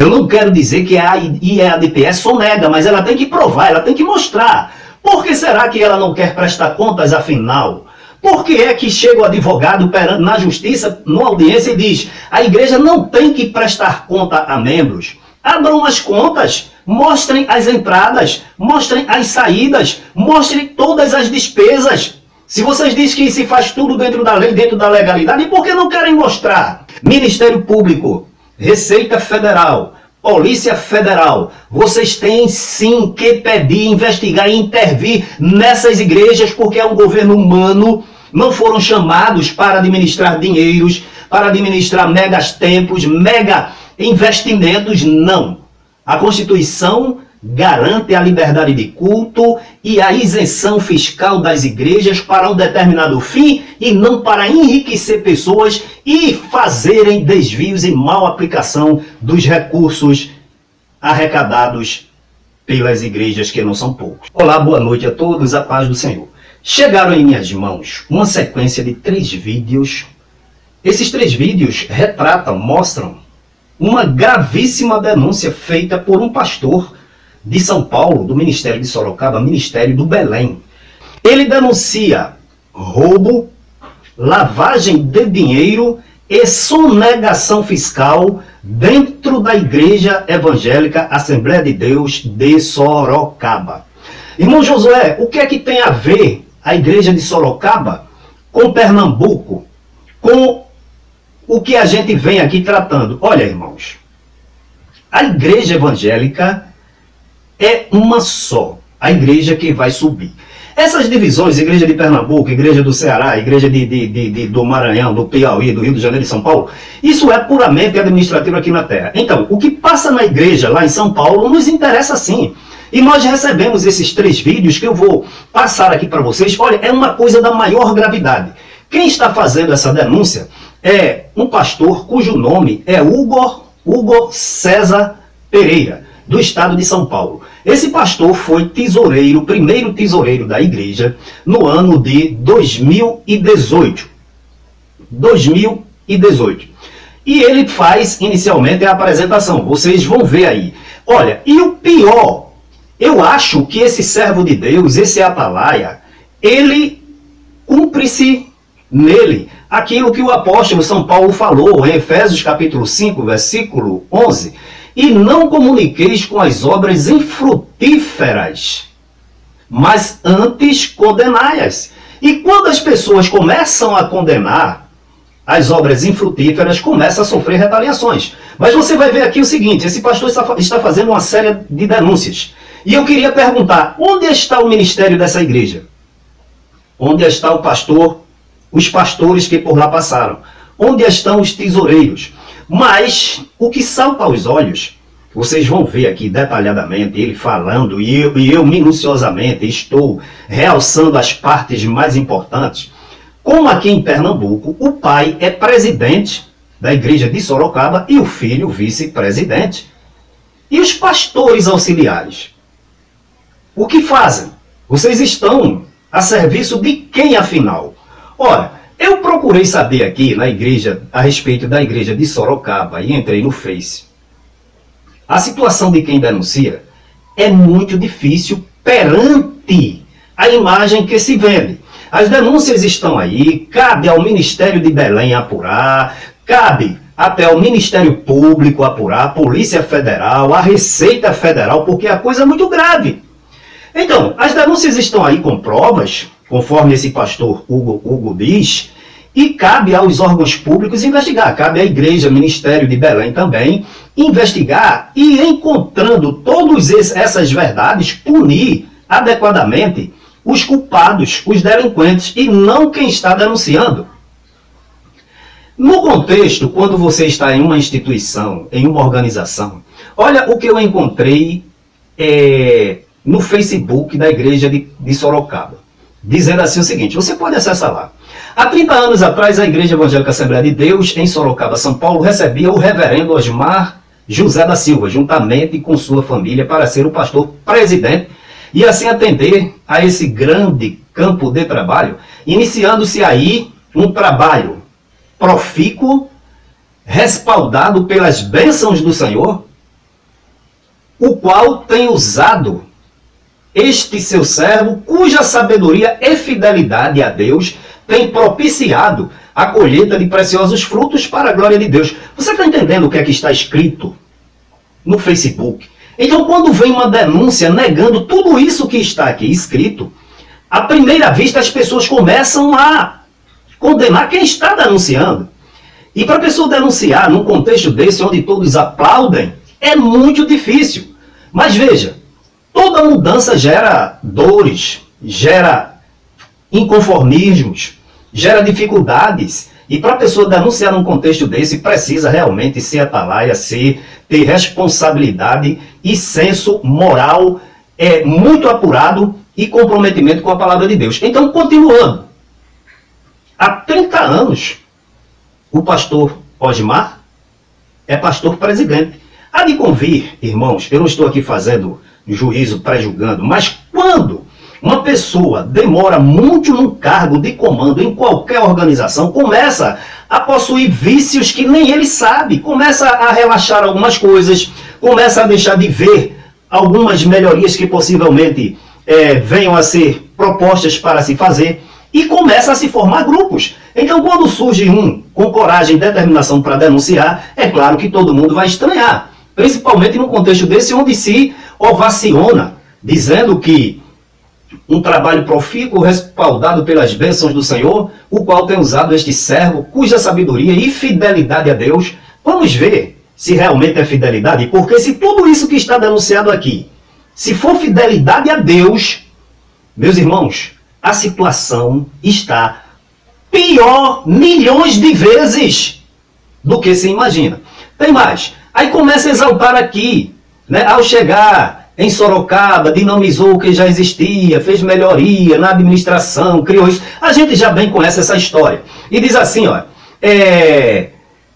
Eu não quero dizer que a IEADPE sonega, mas ela tem que provar, ela tem que mostrar. Por que será que ela não quer prestar contas, afinal? Por que é que chega o advogado na justiça, numa audiência, e diz: a igreja não tem que prestar conta a membros? Abram as contas, mostrem as entradas, mostrem as saídas, mostrem todas as despesas. Se vocês dizem que se faz tudo dentro da lei, dentro da legalidade, por que não querem mostrar? Ministério Público, Receita Federal, Polícia Federal, vocês têm sim que pedir, investigar e intervir nessas igrejas, porque é um governo humano, não foram chamados para administrar dinheiros, para administrar megas templos, mega investimentos, não. A Constituição garante a liberdade de culto e a isenção fiscal das igrejas para um determinado fim e não para enriquecer pessoas e fazerem desvios e mal aplicação dos recursos arrecadados pelas igrejas, que não são poucos. Olá, boa noite a todos, a paz do Senhor. Chegaram em minhas mãos uma sequência de 3 vídeos. Esses 3 vídeos retratam, mostram uma gravíssima denúncia feita por um pastor de São Paulo, do Ministério de Sorocaba, Ministério do Belém. Ele denuncia roubo, lavagem de dinheiro e sonegação fiscal dentro da Igreja Evangélica Assembleia de Deus de Sorocaba. Irmão Josué, o que é que tem a ver a Igreja de Sorocaba com Pernambuco, com o que a gente vem aqui tratando? Olha, irmãos, a Igreja Evangélica é uma só, a igreja que vai subir. Essas divisões, igreja de Pernambuco, igreja do Ceará, igreja do Maranhão, do Piauí, do Rio de Janeiro e São Paulo, isso é puramente administrativo aqui na Terra. Então, o que passa na igreja lá em São Paulo nos interessa sim. E nós recebemos esses 3 vídeos que eu vou passar aqui para vocês. Olha, é uma coisa da maior gravidade. Quem está fazendo essa denúncia é um pastor cujo nome é Hugo César Pereira, do estado de São Paulo. Esse pastor foi tesoureiro, primeiro tesoureiro da igreja, no ano de 2018. E ele faz inicialmente a apresentação, vocês vão ver aí. Olha, e o pior, eu acho que esse servo de Deus, esse atalaia, ele cumpre-se nele aquilo que o apóstolo São Paulo falou em Efésios capítulo 5, versículo 11, e não comuniqueis com as obras infrutíferas, mas antes condenai-as. E quando as pessoas começam a condenar as obras infrutíferas, começa a sofrer retaliações. Mas você vai ver aqui o seguinte, esse pastor está fazendo uma série de denúncias. E eu queria perguntar, onde está o ministério dessa igreja? Onde está o pastor, os pastores que por lá passaram? Onde estão os tesoureiros? Mas o que salta aos olhos, vocês vão ver aqui detalhadamente ele falando, e eu minuciosamente estou realçando as partes mais importantes. Como aqui em Pernambuco, o pai é presidente da igreja de Sorocaba e o filho vice-presidente. E os pastores auxiliares? O que fazem? Vocês estão a serviço de quem, afinal? Ora, eu procurei saber aqui na igreja, a respeito da igreja de Sorocaba, e entrei no Face. A situação de quem denuncia é muito difícil perante a imagem que se vende. As denúncias estão aí, cabe ao Ministério de Belém apurar, cabe até ao Ministério Público apurar, a Polícia Federal, a Receita Federal, porque a coisa é muito grave. Então, as denúncias estão aí com provas, conforme esse pastor Hugo diz, e cabe aos órgãos públicos investigar. Cabe à igreja, Ministério de Belém também, investigar e, encontrando todas essas verdades, punir adequadamente os culpados, os delinquentes, e não quem está denunciando. No contexto, quando você está em uma instituição, em uma organização, olha o que eu encontrei no Facebook da igreja de Sorocaba, dizendo assim o seguinte, você pode acessar lá. Há 30 anos atrás, a Igreja Evangélica Assembleia de Deus, em Sorocaba, São Paulo, recebia o reverendo Osmar José da Silva, juntamente com sua família, para ser o pastor presidente e assim atender a esse grande campo de trabalho, iniciando-se aí um trabalho profícuo, respaldado pelas bênçãos do Senhor, o qual tem usado este seu servo, cuja sabedoria e fidelidade a Deus tem propiciado a colheita de preciosos frutos para a glória de Deus. Você está entendendo o que é que está escrito no Facebook? Então, quando vem uma denúncia negando tudo isso que está aqui escrito, à primeira vista as pessoas começam a condenar quem está denunciando. E para a pessoa denunciar num contexto desse, onde todos aplaudem, é muito difícil. Mas veja, toda mudança gera dores, gera inconformismos, gera dificuldades. E para a pessoa denunciar num contexto desse, precisa realmente ser atalaia, ter responsabilidade e senso moral muito apurado e comprometimento com a palavra de Deus. Então, continuando. Há 30 anos, o pastor Osmar é pastor presidente. Há de convir, irmãos, eu não estou aqui fazendo juízo, pré-julgando, mas quando uma pessoa demora muito num cargo de comando em qualquer organização, começa a possuir vícios que nem ele sabe, começa a relaxar algumas coisas, começa a deixar de ver algumas melhorias que possivelmente venham a ser propostas para se fazer, e começa a se formar grupos. Então, quando surge um com coragem e determinação para denunciar, é claro que todo mundo vai estranhar, principalmente num contexto desse onde se ovaciona, dizendo que um trabalho profícuo respaldado pelas bênçãos do Senhor, o qual tem usado este servo, cuja sabedoria e fidelidade a Deus. Vamos ver se realmente é fidelidade, porque se tudo isso que está denunciado aqui, se for fidelidade a Deus, meus irmãos, a situação está pior milhões de vezes do que se imagina. Tem mais. Aí começa a exaltar aqui, né, ao chegar em Sorocaba, dinamizou o que já existia, fez melhoria na administração, criou isso. A gente já bem conhece essa história. E diz assim, ó,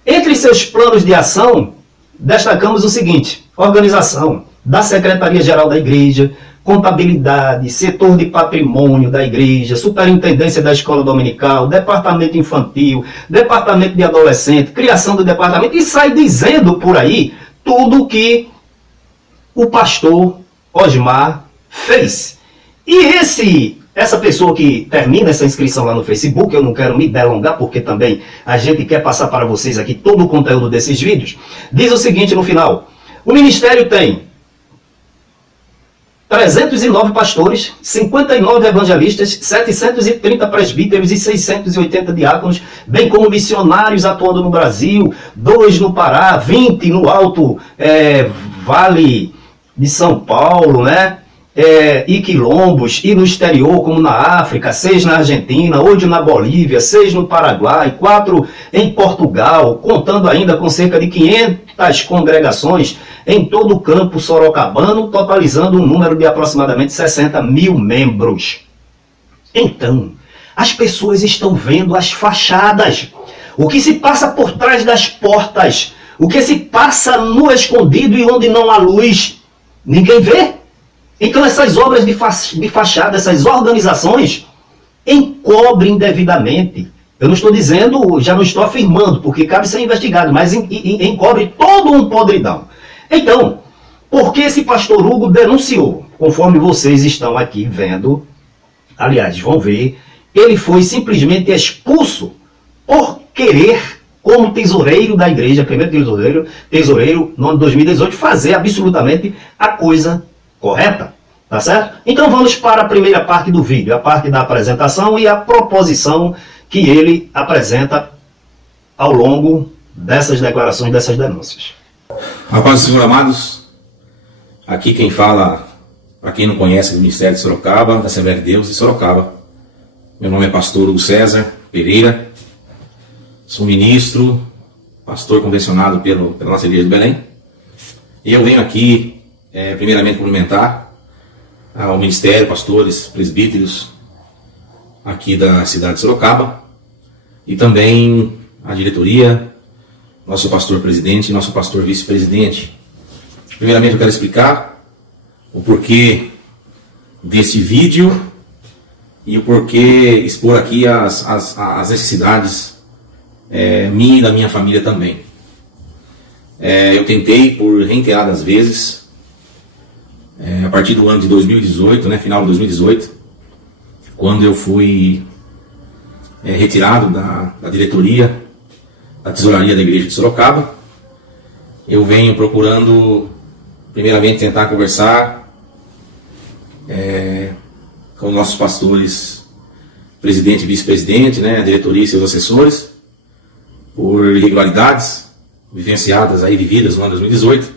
entre seus planos de ação, destacamos o seguinte: organização da Secretaria-Geral da Igreja, contabilidade, setor de patrimônio da igreja, superintendência da escola dominical, departamento infantil, departamento de adolescente, criação do departamento, e sai dizendo por aí tudo que o pastor Osmar fez. E essa pessoa que termina essa inscrição lá no Facebook, eu não quero me delongar, porque também a gente quer passar para vocês aqui todo o conteúdo desses vídeos, diz o seguinte no final: o ministério tem 309 pastores, 59 evangelistas, 730 presbíteros e 680 diáconos, bem como missionários atuando no Brasil, 2 no Pará, 20 no Alto Vale de São Paulo, né? E quilombos, e no exterior, como na África, 6 na Argentina, 8 na Bolívia, 6 no Paraguai, 4 em Portugal, contando ainda com cerca de 500 congregações em todo o campo sorocabano, totalizando um número de aproximadamente 60 mil membros. Então, as pessoas estão vendo as fachadas, o que se passa por trás das portas, o que se passa no escondido e onde não há luz, ninguém vê. Então essas obras de fachada, essas organizações, encobrem indevidamente. Eu não estou dizendo, já não estou afirmando, porque cabe ser investigado, mas encobre todo um podridão. Então, por que esse pastor Hugo denunciou? Conforme vocês estão aqui vendo, aliás, vão ver, ele foi simplesmente expulso por querer, como tesoureiro da igreja, primeiro tesoureiro no ano de 2018, fazer absolutamente a coisa correta, tá certo? Então vamos para a primeira parte do vídeo, a parte da apresentação e a proposição que ele apresenta ao longo dessas declarações, dessas denúncias. A paz do Senhor, amados. Aqui quem fala, para quem não conhece, o Ministério de Sorocaba, da Assembleia de Deus de Sorocaba. Meu nome é pastor Hugo César Pereira, sou ministro, pastor convencionado pela nossa igreja de Belém. E eu venho aqui primeiramente cumprimentar ao Ministério, pastores, presbíteros aqui da cidade de Sorocaba e também a diretoria, nosso pastor presidente e nosso pastor vice-presidente. Primeiramente eu quero explicar o porquê desse vídeo e o porquê expor aqui as necessidades minha e da minha família também. Eu tentei por reiteradas vezes a partir do ano de 2018, né, final de 2018, quando eu fui retirado da diretoria, da tesouraria da igreja de Sorocaba. Eu venho procurando, primeiramente, tentar conversar com nossos pastores, presidente e vice-presidente, né, a diretoria e seus assessores, por irregularidades vividas no ano 2018.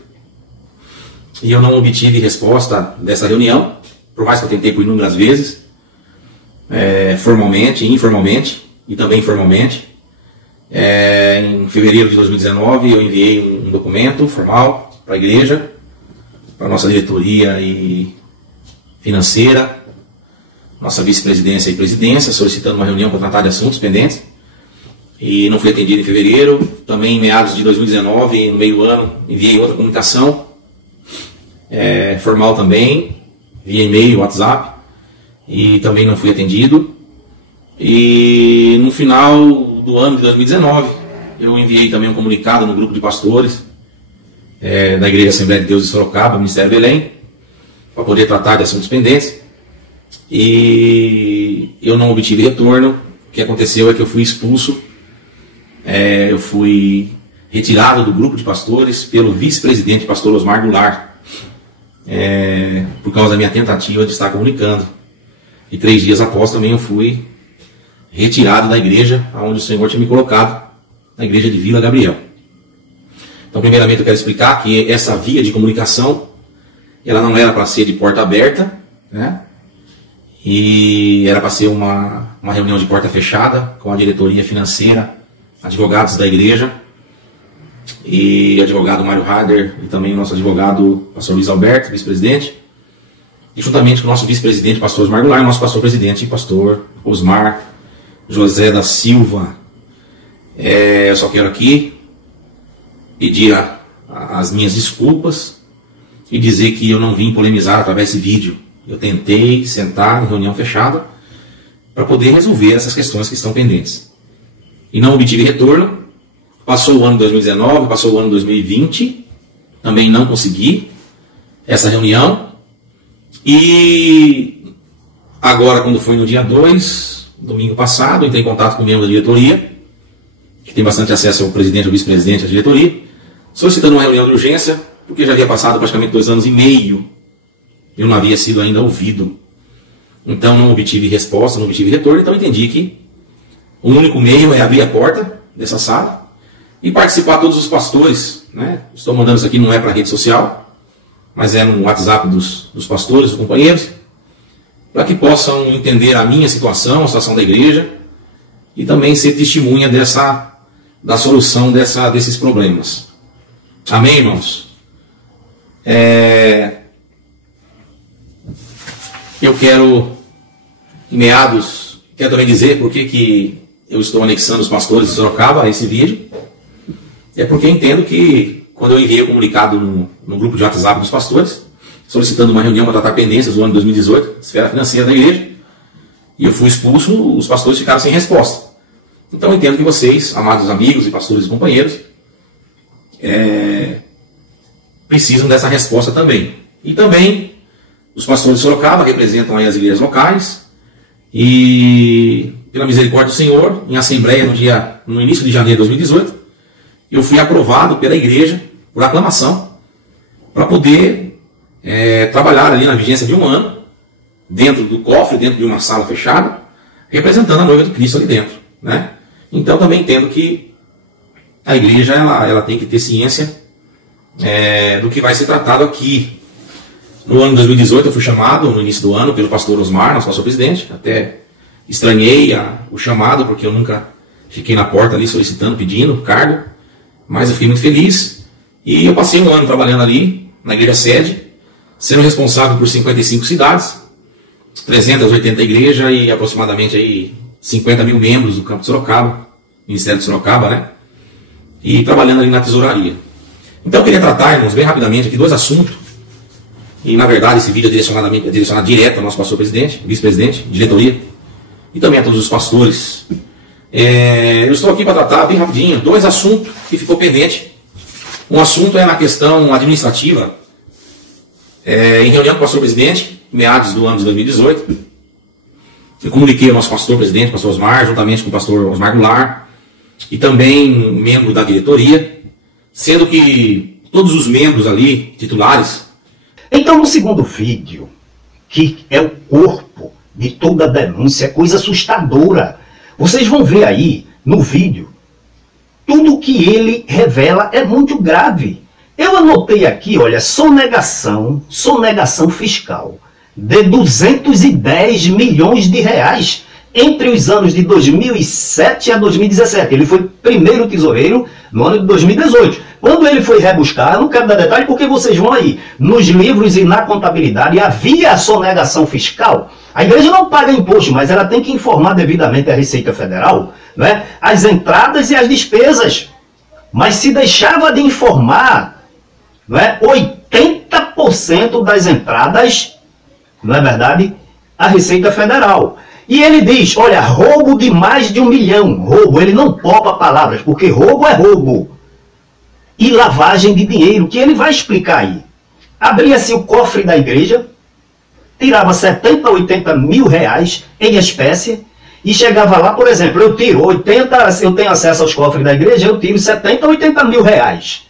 E eu não obtive resposta dessa reunião, por mais que eu tentei por inúmeras vezes, formalmente, informalmente e também informalmente. Em fevereiro de 2019 eu enviei um documento formal para a igreja, para a nossa diretoria e financeira, nossa vice-presidência e presidência, solicitando uma reunião para tratar de assuntos pendentes. E não fui atendido em fevereiro. Também em meados de 2019, no meio do ano, enviei outra comunicação formal também, via e-mail, WhatsApp, e também não fui atendido. E no final do ano de 2019, eu enviei também um comunicado no grupo de pastores da Igreja Assembleia de Deus de Sorocaba, Ministério Belém, para poder tratar de assuntos pendentes. E eu não obtive retorno. O que aconteceu é que eu fui expulso, eu fui retirado do grupo de pastores pelo vice-presidente, pastor Osmar Goulart, por causa da minha tentativa de estar comunicando. E 3 dias após também eu fui retirado da igreja onde o Senhor tinha me colocado, na igreja de Vila Gabriel. Então, primeiramente eu quero explicar que essa via de comunicação, ela não era para ser de porta aberta, né? E era para ser uma reunião de porta fechada com a diretoria financeira, advogados da igreja, e advogado Mário Harder, e também o nosso advogado pastor Luiz Alberto, vice-presidente, e juntamente com o nosso vice-presidente, pastor Osmar Goulart, e o nosso pastor-presidente, pastor Osmar José da Silva. Eu só quero aqui pedir as minhas desculpas e dizer que eu não vim polemizar através desse vídeo. Eu tentei sentar em reunião fechada para poder resolver essas questões que estão pendentes. E não obtive retorno. Passou o ano 2019, passou o ano 2020, também não consegui essa reunião. E agora, quando foi no dia 2, domingo passado, entrei em contato com o membro da diretoria, que tem bastante acesso ao presidente, ao vice-presidente da diretoria, solicitando uma reunião de urgência, porque já havia passado praticamente 2 anos e meio, eu não havia sido ainda ouvido. Então não obtive resposta, não obtive retorno, então entendi que o único meio é abrir a porta dessa sala e participar todos os pastores, né? Estou mandando isso aqui, não é para rede social, mas é no WhatsApp dos pastores, dos companheiros, para que possam entender a minha situação, a situação da igreja, e também ser testemunha da solução desses problemas. Amém, irmãos? Eu quero, em meados, quero também dizer por que eu estou anexando os pastores de Sorocaba a esse vídeo. É porque eu entendo que, quando eu enviei o comunicado no grupo de WhatsApp dos pastores, solicitando uma reunião para tratar pendências do ano de 2018, esfera financeira da igreja, e eu fui expulso, os pastores ficaram sem resposta. Então eu entendo que vocês, amados amigos e pastores e companheiros, precisam dessa resposta também. E também os pastores de Sorocaba representam aí as igrejas locais, e pela misericórdia do Senhor, em assembleia no início de janeiro de 2018, eu fui aprovado pela igreja, por aclamação, para poder trabalhar ali na vigência de 1 ano, dentro do cofre, dentro de uma sala fechada, representando a noiva de Cristo ali dentro, né? Então também entendo que a igreja ela tem que ter ciência do que vai ser tratado aqui. No ano de 2018 eu fui chamado, no início do ano, pelo pastor Osmar, nosso pastor-presidente. Até estranhei o chamado, porque eu nunca fiquei na porta ali solicitando, pedindo cargo, mas eu fiquei muito feliz. E eu passei 1 ano trabalhando ali, na igreja sede, sendo responsável por 55 cidades, 380 igrejas e aproximadamente aí 50 mil membros do campo de Sorocaba, Ministério de Sorocaba, né? E trabalhando ali na tesouraria. Então eu queria tratar, irmãos, bem rapidamente aqui 2 assuntos. E na verdade esse vídeo é direcionado direto ao nosso pastor-presidente, vice-presidente, diretoria, e também a todos os pastores. Eu estou aqui para tratar bem rapidinho 2 assuntos que ficou pendente. Um assunto é na questão administrativa Em reunião com o pastor presidente, meados do ano de 2018, eu comuniquei ao nosso pastor presidente, pastor Osmar, juntamente com o pastor Osmar Goulart, e também membro da diretoria, sendo que todos os membros ali, titulares... Então, no segundo vídeo, que é o corpo de toda a denúncia, é coisa assustadora. Vocês vão ver aí, no vídeo, tudo que ele revela é muito grave. Eu anotei aqui, olha, sonegação fiscal de 210 milhões de reais entre os anos de 2007 a 2017. Ele foi primeiro tesoureiro no ano de 2018. Quando ele foi rebuscar, eu não quero dar detalhe porque vocês vão aí, nos livros e na contabilidade havia a sonegação fiscal. A igreja não paga imposto, mas ela tem que informar devidamente à Receita Federal, né, as entradas e as despesas. Mas se deixava de informar, né, 80% das entradas, não é verdade, à Receita Federal. E ele diz, olha, roubo de mais de 1 milhão. Roubo, ele não poupa palavras, porque roubo é roubo. E lavagem de dinheiro, que ele vai explicar aí. Abria-se o cofre da igreja, tirava 70, 80 mil reais em espécie, e chegava lá, por exemplo, eu tiro 80, se eu tenho acesso aos cofres da igreja, eu tiro 70, 80 mil reais.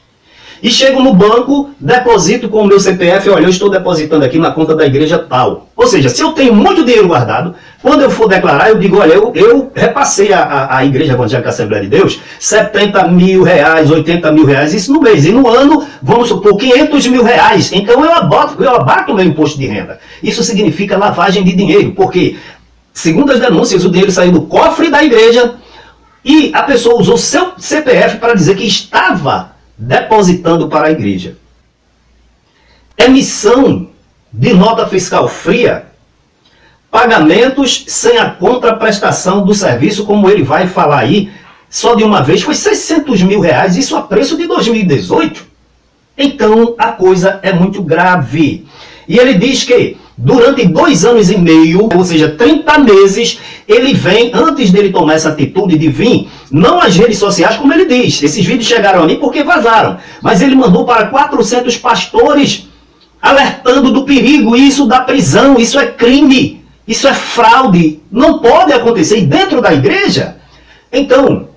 E chego no banco, deposito com o meu CPF, olha, eu estou depositando aqui na conta da igreja tal. Ou seja, se eu tenho muito dinheiro guardado, quando eu for declarar, eu digo, olha, eu repassei à Igreja Evangélica Assembleia de Deus 70 mil reais, 80 mil reais, isso no mês. E no ano, vamos supor, 500 mil reais. Então eu abato o meu imposto de renda. Isso significa lavagem de dinheiro, porque, segundo as denúncias, o dinheiro saiu do cofre da igreja e a pessoa usou seu CPF para dizer que estava depositando para a igreja. Emissão de nota fiscal fria, pagamentos sem a contraprestação do serviço, como ele vai falar aí, só de uma vez foi 600 mil reais, isso a preço de 2018. Então a coisa é muito grave. E ele diz que durante 2 anos e meio, ou seja, 30 meses, ele vem, antes dele tomar essa atitude de vir, não às redes sociais, como ele diz. Esses vídeos chegaram a mim porque vazaram. Mas ele mandou para 400 pastores, alertando do perigo, isso da prisão, isso é crime, isso é fraude, não pode acontecer. E dentro da igreja? Então,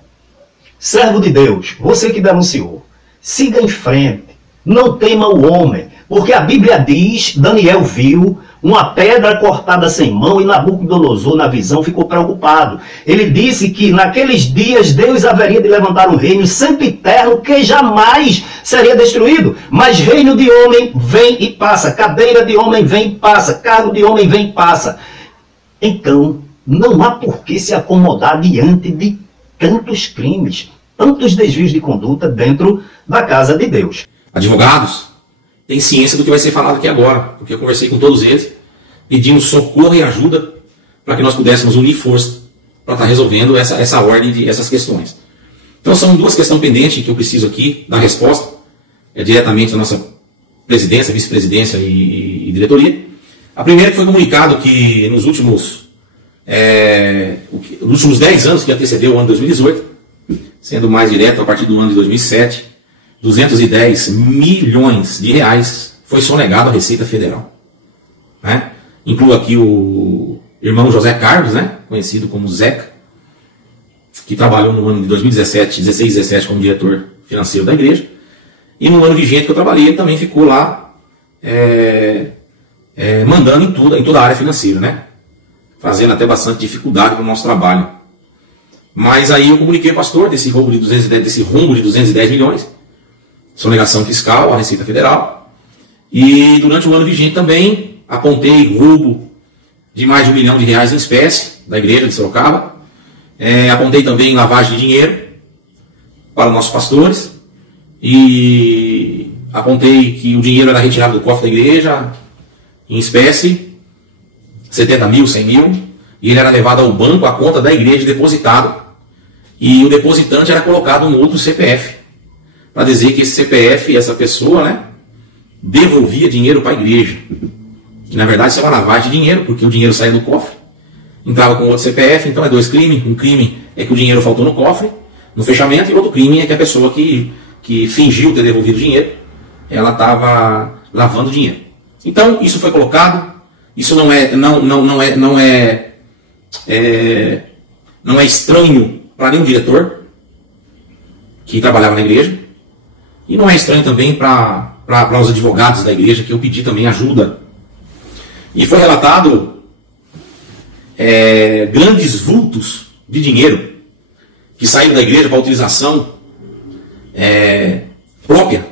servo de Deus, você que denunciou, siga em frente, não tema o homem. Porque a Bíblia diz, Daniel viu uma pedra cortada sem mão e Nabucodonosor, na visão, ficou preocupado. Ele disse que naqueles dias Deus haveria de levantar um reino sempiterno que jamais seria destruído. Mas reino de homem vem e passa, cadeira de homem vem e passa, cargo de homem vem e passa. Então, não há por que se acomodar diante de tantos crimes, tantos desvios de conduta dentro da casa de Deus. Advogados tem ciência do que vai ser falado aqui agora, porque eu conversei com todos eles, pedimos socorro e ajuda para que nós pudéssemos unir força para estar resolvendo essa ordem essas questões. Então são 2 questões pendentes que eu preciso aqui dar resposta, diretamente da nossa presidência, vice-presidência e diretoria. A primeira que foi comunicado que nos últimos 10 anos que antecedeu o ano de 2018, sendo mais direto a partir do ano de 2007, 210 milhões de reais foi sonegado à Receita Federal. Né? Incluo aqui o irmão José Carlos, né? Conhecido como Zeca, que trabalhou no ano de 2017, 16 e 17 como diretor financeiro da igreja. E no ano vigente que eu trabalhei, ele também ficou lá mandando em toda a área financeira, né? Fazendo até bastante dificuldade para o nosso trabalho. Mas aí eu comuniquei ao pastor desse rombo de 210 milhões, sonegação fiscal à Receita Federal. E durante o ano vigente também apontei roubo de mais de 1 milhão de reais em espécie da igreja de Sorocaba. Apontei também lavagem de dinheiro para os nossos pastores. E apontei que o dinheiro era retirado do cofre da igreja em espécie, 70 mil, 100 mil. E ele era levado ao banco, à conta da igreja, depositado. E o depositante era colocado no outro CPF. Para dizer que esse CPF, essa pessoa, né, devolvia dinheiro para a igreja. E, na verdade, isso é uma lavagem de dinheiro, porque o dinheiro saía do cofre, entrava com outro CPF, então é 2 crimes. Um crime é que o dinheiro faltou no cofre, no fechamento, e outro crime é que a pessoa que fingiu ter devolvido dinheiro, ela estava lavando dinheiro. Então, isso foi colocado, isso não é estranho para nenhum diretor que trabalhava na igreja, e não é estranho também para os advogados da igreja, que eu pedi também ajuda. E foi relatado grandes vultos de dinheiro que saíram da igreja para utilização própria,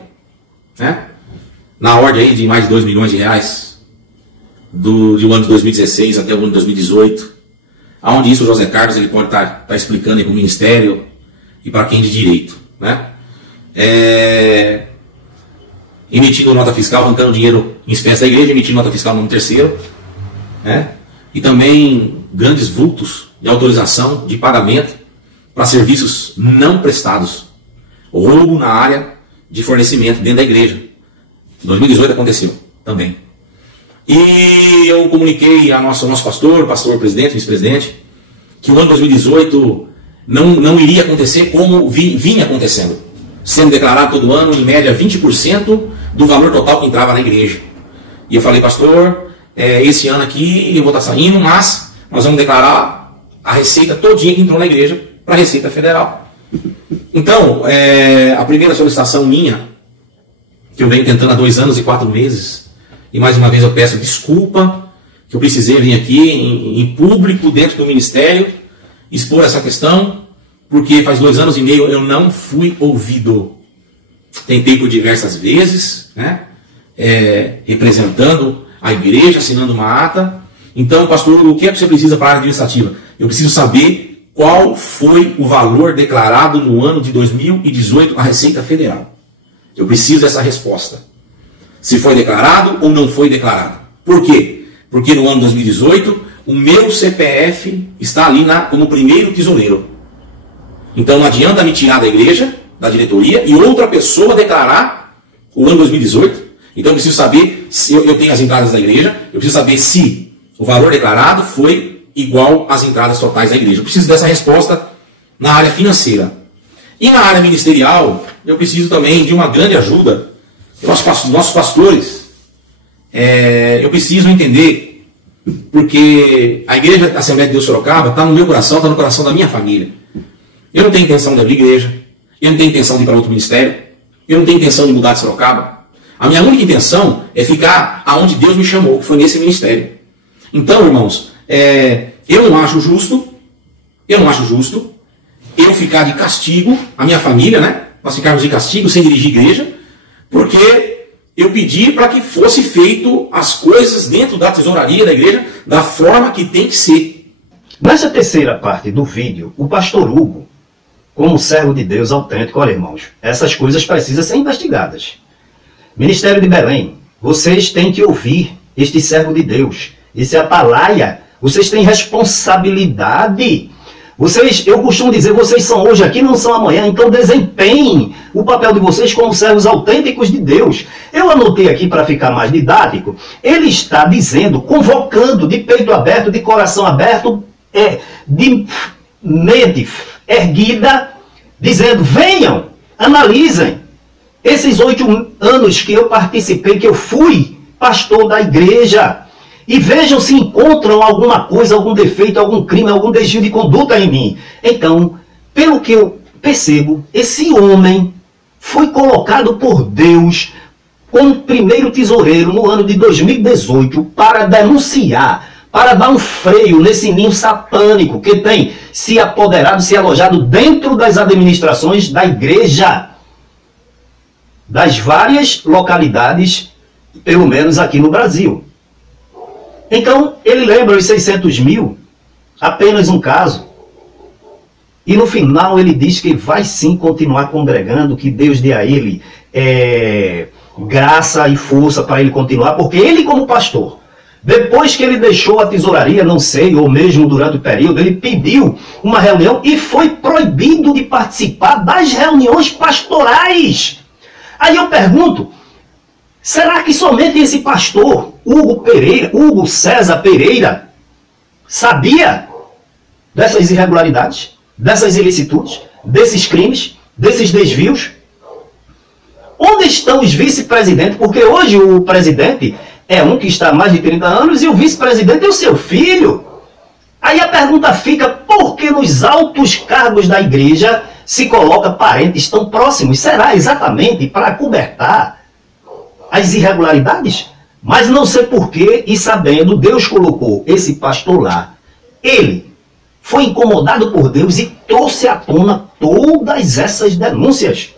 né? Na ordem aí de mais de 2 milhões de reais, do ano de 2016 até o ano de 2018, aonde isso o José Carlos ele pode estar explicando aí para o Ministério e para quem de direito, né? Emitindo nota fiscal, arrancando dinheiro em espécie da igreja, emitindo nota fiscal no nome terceiro, né? E também grandes vultos de autorização de pagamento para serviços não prestados, roubo na área de fornecimento dentro da igreja. Em 2018 aconteceu também. E eu comuniquei ao nosso pastor, presidente, vice-presidente, que o ano 2018 não iria acontecer como vinha acontecendo, sendo declarado todo ano, em média, 20% do valor total que entrava na igreja. E eu falei, pastor, esse ano aqui eu vou estar saindo, mas nós vamos declarar a receita todinha que entrou na igreja para a Receita Federal. Então, a primeira solicitação minha, que eu venho tentando há 2 anos e 4 meses, e mais uma vez eu peço desculpa, que eu precisei vir aqui em público, dentro do ministério, expor essa questão, porque faz 2 anos e meio eu não fui ouvido. Tentei por diversas vezes, né, representando a igreja, assinando uma ata. Então, pastor, o que é que você precisa para a área administrativa? Eu preciso saber qual foi o valor declarado no ano de 2018 à Receita Federal. Eu preciso dessa resposta. Se foi declarado ou não foi declarado. Por quê? Porque no ano de 2018, o meu CPF está ali como primeiro tesoureiro. Então não adianta me tirar da igreja, da diretoria, e outra pessoa declarar o ano 2018. Então eu preciso saber se eu tenho as entradas da igreja, eu preciso saber se o valor declarado foi igual às entradas totais da igreja. Eu preciso dessa resposta na área financeira. E na área ministerial, eu preciso também de uma grande ajuda. Nossos pastores, eu preciso entender, porque a Igreja Assembleia de Deus Sorocaba está no meu coração, está no coração da minha família. Eu não tenho intenção de abrir igreja, eu não tenho intenção de ir para outro ministério, eu não tenho intenção de mudar de Sorocaba. A minha única intenção é ficar aonde Deus me chamou, que foi nesse ministério. Então, irmãos, eu não acho justo eu ficar de castigo, a minha família, né? Nós ficarmos de castigo sem dirigir igreja, porque eu pedi para que fosse feito as coisas dentro da tesouraria da igreja da forma que tem que ser. Nessa terceira parte do vídeo, o pastor Hugo, como servo de Deus autêntico, olha, irmãos, essas coisas precisam ser investigadas. Ministério de Belém, vocês têm que ouvir este servo de Deus, esse atalaia, vocês têm responsabilidade. Eu costumo dizer, vocês são hoje aqui, não são amanhã, então desempenhem o papel de vocês como servos autênticos de Deus. Eu anotei aqui para ficar mais didático, ele está dizendo, convocando de peito aberto, de coração aberto, de mente erguida, dizendo, venham, analisem. Esses 8 anos que eu participei, que eu fui pastor da igreja, e vejam se encontram alguma coisa, algum defeito, algum crime, algum desvio de conduta em mim. Então, pelo que eu percebo, esse homem foi colocado por Deus como primeiro tesoureiro no ano de 2018 para denunciar, para dar um freio nesse ninho satânico que tem se apoderado, se alojado dentro das administrações da igreja, das várias localidades, pelo menos aqui no Brasil. Então, ele lembra os 600 mil, apenas um caso. E no final ele diz que vai sim continuar congregando, que Deus dê a ele graça e força para ele continuar, porque ele como pastor, depois que ele deixou a tesouraria, não sei, ou mesmo durante o período, ele pediu uma reunião e foi proibido de participar das reuniões pastorais. Aí eu pergunto, será que somente esse pastor, Hugo César Pereira, sabia dessas irregularidades, dessas ilicitudes, desses crimes, desses desvios? Onde estão os vice-presidentes? Porque hoje o presidente é um que está há mais de 30 anos e o vice-presidente é o seu filho. Aí a pergunta fica, por que nos altos cargos da igreja se coloca parentes tão próximos? Será exatamente para acobertar as irregularidades? Mas não sei porquê, e sabendo, Deus colocou esse pastor lá. Ele foi incomodado por Deus e trouxe à tona todas essas denúncias.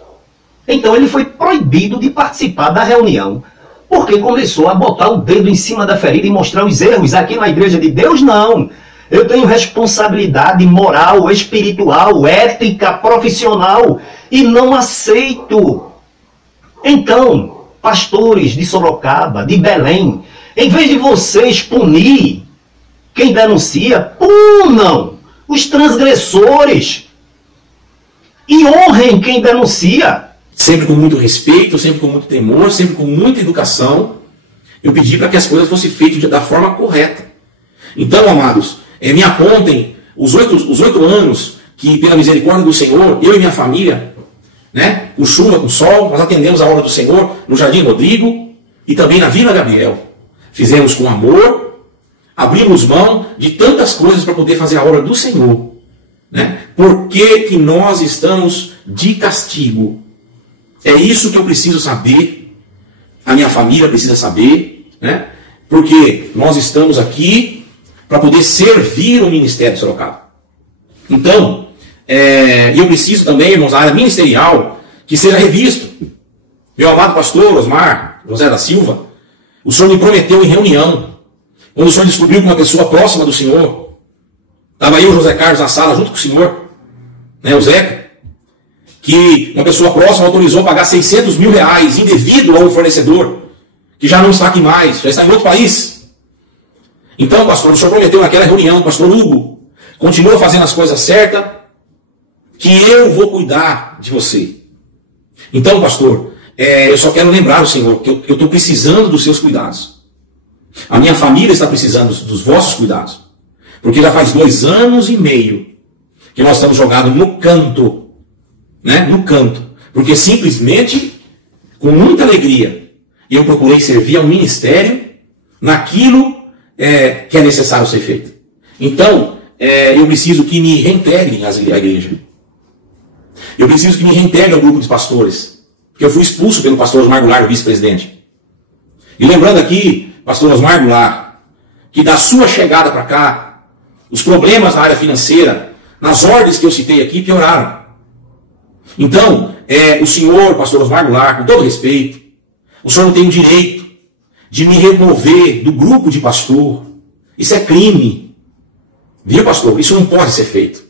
Então ele foi proibido de participar da reunião, porque começou a botar o dedo em cima da ferida e mostrar os erros. Aqui na Igreja de Deus, não. Eu tenho responsabilidade moral, espiritual, ética, profissional, e não aceito. Então, pastores de Sorocaba, de Belém, em vez de vocês punir quem denuncia, punam os transgressores e honrem quem denuncia. Sempre com muito respeito, sempre com muito temor, sempre com muita educação, eu pedi para que as coisas fossem feitas da forma correta. Então, amados, me apontem os oito anos que, pela misericórdia do Senhor, eu e minha família, né, com chuva, com sol, nós atendemos a obra do Senhor no Jardim Rodrigo e também na Vila Gabriel. Fizemos com amor, abrimos mão de tantas coisas para poder fazer a obra do Senhor. Né? Por que nós estamos de castigo? É isso que eu preciso saber, a minha família precisa saber, né? Porque nós estamos aqui para poder servir o ministério de Sorocaba. Então, eu preciso também, irmãos, na área ministerial, que seja revisto. Meu amado pastor Osmar José da Silva, o senhor me prometeu em reunião, quando o senhor descobriu que uma pessoa próxima do senhor, estava eu e o José Carlos na sala junto com o senhor, né, o Zeca, que uma pessoa próxima autorizou pagar 600 mil reais indevido a um fornecedor, que já não está aqui mais, já está em outro país. Então, pastor, o senhor prometeu naquela reunião, pastor Hugo, continua fazendo as coisas certas, que eu vou cuidar de você. Então, pastor, eu só quero lembrar o senhor que eu estou precisando dos seus cuidados. A minha família está precisando dos vossos cuidados. Porque já faz 2 anos e meio que nós estamos jogados no canto. Né? No canto. Porque simplesmente, com muita alegria, eu procurei servir ao ministério naquilo que é necessário ser feito. Então, eu preciso que me reintegrem à igreja. Eu preciso que me reintegrem ao grupo de pastores. Porque eu fui expulso pelo pastor Osmar Goulart, vice-presidente. E lembrando aqui, pastor Osmar Goulart, que da sua chegada para cá, os problemas na área financeira, nas ordens que eu citei aqui, pioraram. Então, o senhor, pastor Osmar Goulart, com todo respeito, o senhor não tem o direito de me remover do grupo de pastor. Isso é crime. Viu, pastor? Isso não pode ser feito.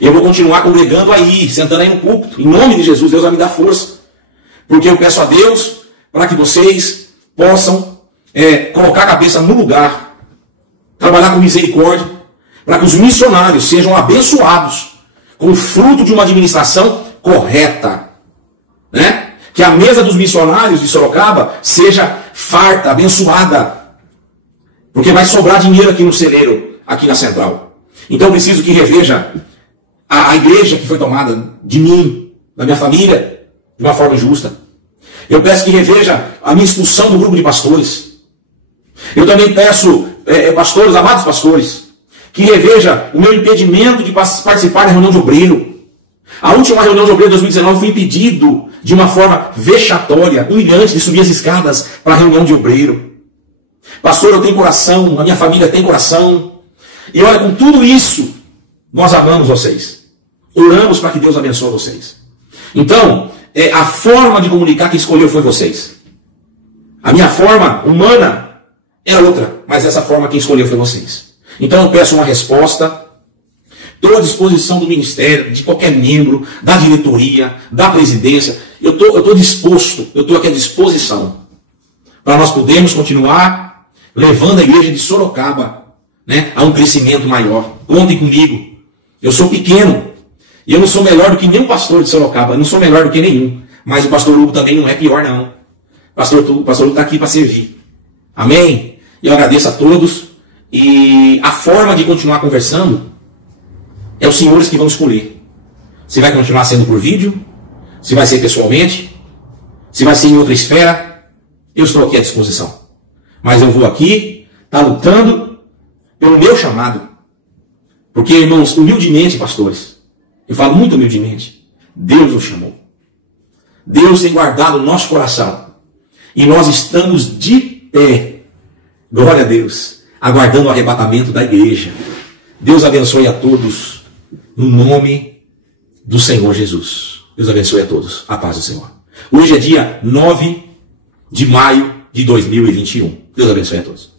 Eu vou continuar congregando aí, sentando aí no púlpito. Em nome de Jesus, Deus vai me dar força. Porque eu peço a Deus para que vocês possam colocar a cabeça no lugar, trabalhar com misericórdia, para que os missionários sejam abençoados com o fruto de uma administração correta. Né? Que a mesa dos missionários de Sorocaba seja farta, abençoada. Porque vai sobrar dinheiro aqui no celeiro, aqui na central. Então eu preciso que reveja a igreja que foi tomada de mim, da minha família, de uma forma injusta. Eu peço que reveja a minha expulsão do grupo de pastores. Eu também peço, pastores, amados pastores, que reveja o meu impedimento de participar da reunião de obreiro. A última reunião de obreiro de 2019 fui impedido de uma forma vexatória, humilhante, de subir as escadas para a reunião de obreiro. Pastor, eu tenho coração, a minha família tem coração. E olha, com tudo isso, nós amamos vocês. Oramos para que Deus abençoe vocês. Então, a forma de comunicar que escolheu foi vocês. A minha forma humana é outra, mas essa forma quem escolheu foi vocês. Então eu peço uma resposta. Estou à disposição do ministério, de qualquer membro, da diretoria, da presidência. Eu estou disposto, eu estou aqui à disposição. Para nós podermos continuar levando a igreja de Sorocaba, né, a um crescimento maior. Contem comigo. Eu sou pequeno. E eu não sou melhor do que nenhum pastor de Sorocaba. Eu não sou melhor do que nenhum. Mas o pastor Hugo também não é pior, não. O pastor Hugo está aqui para servir. Amém? E eu agradeço a todos. E a forma de continuar conversando é os senhores que vão escolher. Se vai continuar sendo por vídeo, se vai ser pessoalmente, se vai ser em outra esfera, eu estou aqui à disposição. Mas eu vou aqui, tá lutando pelo meu chamado. Porque, irmãos, humildemente, pastores, eu falo muito humildemente, Deus nos chamou. Deus tem guardado o nosso coração. E nós estamos de pé, glória a Deus, aguardando o arrebatamento da igreja. Deus abençoe a todos, no nome do Senhor Jesus. Deus abençoe a todos, a paz do Senhor. Hoje é dia 9 de maio de 2021. Deus abençoe a todos.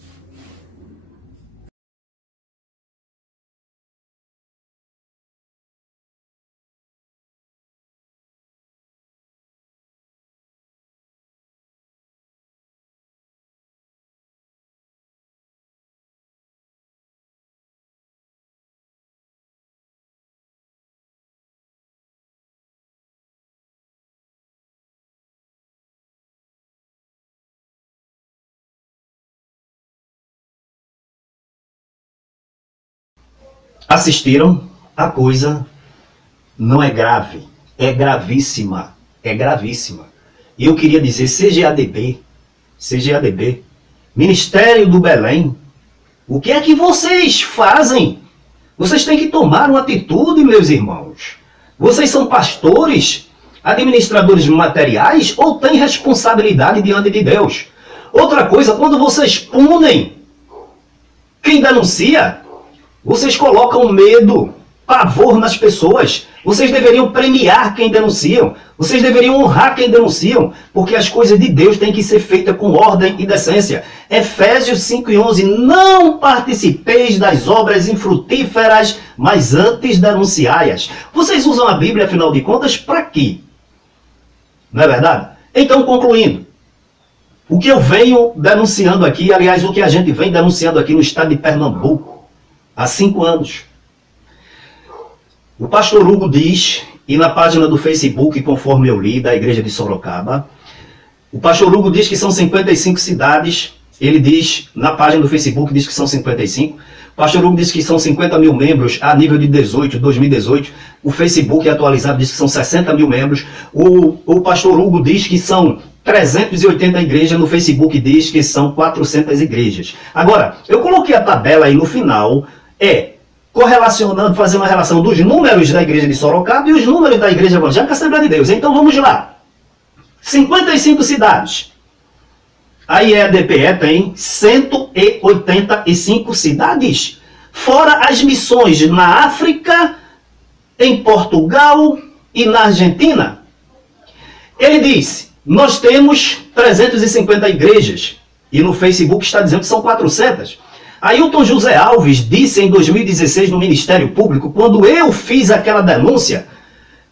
Assistiram? A coisa não é grave, é gravíssima, é gravíssima. E eu queria dizer, CGADB, Ministério do Belém, o que é que vocês fazem? Vocês têm que tomar uma atitude, meus irmãos. Vocês são pastores, administradores materiais ou têm responsabilidade diante de Deus? Outra coisa, quando vocês punem quem denuncia, vocês colocam medo, pavor nas pessoas. Vocês deveriam premiar quem denunciam. Vocês deveriam honrar quem denunciam. Porque as coisas de Deus têm que ser feitas com ordem e decência. Efésios 5:11. Não participeis das obras infrutíferas, mas antes denunciai-as. Vocês usam a Bíblia, afinal de contas, para quê? Não é verdade? Então, concluindo. O que eu venho denunciando aqui, aliás, o que a gente vem denunciando aqui no estado de Pernambuco, há 5 anos. O pastor Hugo diz, e na página do Facebook, conforme eu li, da igreja de Sorocaba, o pastor Hugo diz que são 55 cidades, ele diz, na página do Facebook, diz que são 55, o pastor Hugo diz que são 50 mil membros a nível de 2018, o Facebook atualizado diz que são 60 mil membros, o pastor Hugo diz que são 380 igrejas, no Facebook diz que são 400 igrejas. Agora, eu coloquei a tabela aí no final, correlacionando, fazendo uma relação dos números da igreja de Sorocaba e os números da igreja evangélica Assembleia de Deus. Então vamos lá. 55 cidades. A IEDPE tem 185 cidades. Fora as missões na África, em Portugal e na Argentina. Ele disse, nós temos 350 igrejas. E no Facebook está dizendo que são 400. Ailton José Alves disse em 2016 no Ministério Público, quando eu fiz aquela denúncia,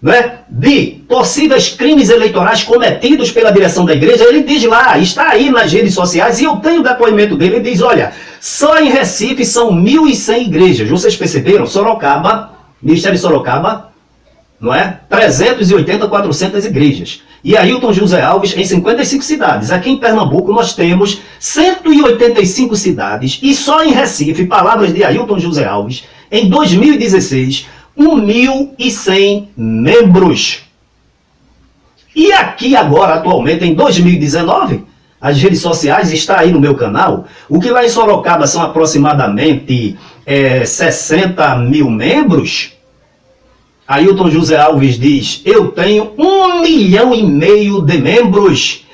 né, de possíveis crimes eleitorais cometidos pela direção da igreja, ele diz lá, está aí nas redes sociais, e eu tenho o depoimento dele, ele diz, olha, só em Recife são 1.100 igrejas. Vocês perceberam? Sorocaba, Ministério de Sorocaba, não é? 380, 400 igrejas. E Ailton José Alves em 55 cidades. Aqui em Pernambuco nós temos 185 cidades e só em Recife, palavras de Ailton José Alves, em 2016, 1.100 membros. E aqui agora, atualmente, em 2019, as redes sociais, está aí no meu canal, o que lá em Sorocaba são aproximadamente 60 mil membros. Ailton José Alves diz, eu tenho 1,5 milhão de membros.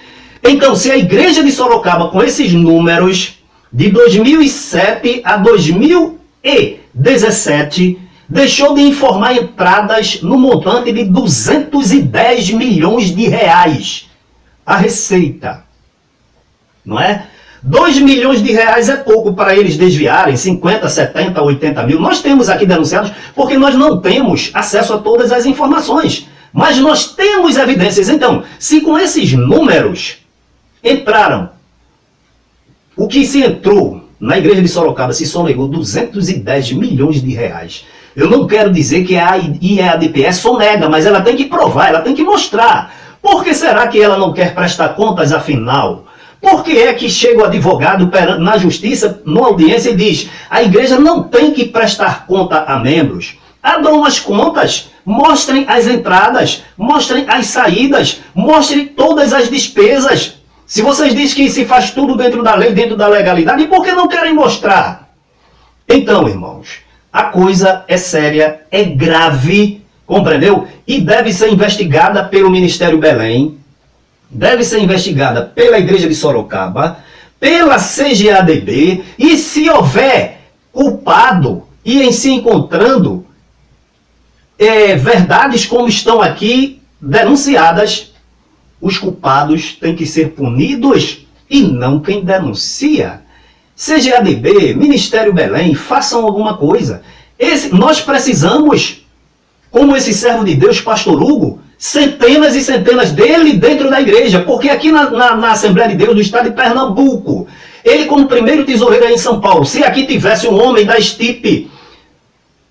Então, se a igreja de Sorocaba, com esses números, de 2007 a 2017, deixou de informar entradas no montante de 210 milhões de reais. A receita, não é? 2 milhões de reais é pouco para eles desviarem 50, 70, 80 mil. Nós temos aqui denunciados porque nós não temos acesso a todas as informações. Mas nós temos evidências. Então, se com esses números entraram, o que se entrou na igreja de Sorocaba se sonegou 210 milhões de reais. Eu não quero dizer que a IEDPE sonega, mas ela tem que provar, ela tem que mostrar. Por que será que ela não quer prestar contas afinal? Por que é que chega o advogado na justiça, numa audiência, e diz a igreja não tem que prestar conta a membros? Abram as contas, mostrem as entradas, mostrem as saídas, mostrem todas as despesas. Se vocês dizem que se faz tudo dentro da lei, dentro da legalidade, por que não querem mostrar? Então, irmãos, a coisa é séria, é grave, compreendeu? E deve ser investigada pelo Ministério Belém, deve ser investigada pela Igreja de Sorocaba, pela CGADB, e se houver culpado e em se encontrando verdades como estão aqui denunciadas, os culpados têm que ser punidos e não quem denuncia. CGADB, Ministério Belém, façam alguma coisa. Nós precisamos, como esse servo de Deus, Pastor Hugo, centenas e centenas dele dentro da igreja, porque aqui na Assembleia de Deus do Estado de Pernambuco, ele como primeiro tesoureiro aí em São Paulo, se aqui tivesse um homem da estipe,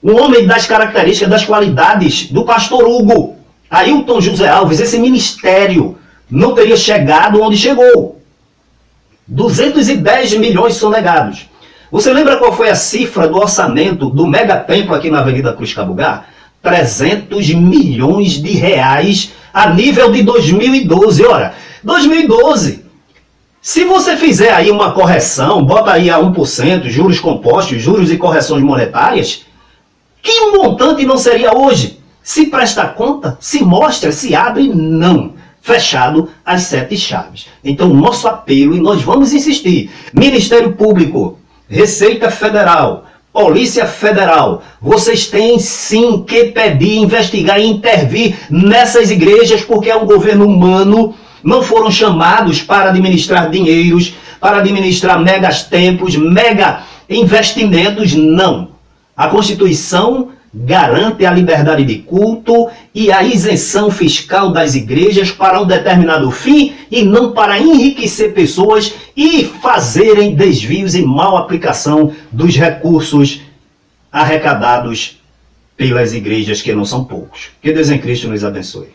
um homem das características, das qualidades do Pastor Hugo, Ailton José Alves, esse ministério não teria chegado onde chegou. 210 milhões sonegados. Você lembra qual foi a cifra do orçamento do megatemplo aqui na Avenida Cruz Cabugá? 300 milhões de reais a nível de 2012. Ora, 2012, se você fizer aí uma correção, bota aí a 1%, juros compostos, juros e correções monetárias, que montante não seria hoje? Se presta conta, se mostra, se abre, não. Fechado as 7 chaves. Então, nosso apelo, e nós vamos insistir, Ministério Público, Receita Federal, Polícia Federal, vocês têm sim que pedir, investigar e intervir nessas igrejas, porque é um governo humano, não foram chamados para administrar dinheiros, para administrar megas templos, mega investimentos, não. A Constituição garante a liberdade de culto e a isenção fiscal das igrejas para um determinado fim e não para enriquecer pessoas e fazerem desvios e mal aplicação dos recursos arrecadados pelas igrejas, que não são poucos. Que Deus em Cristo nos abençoe.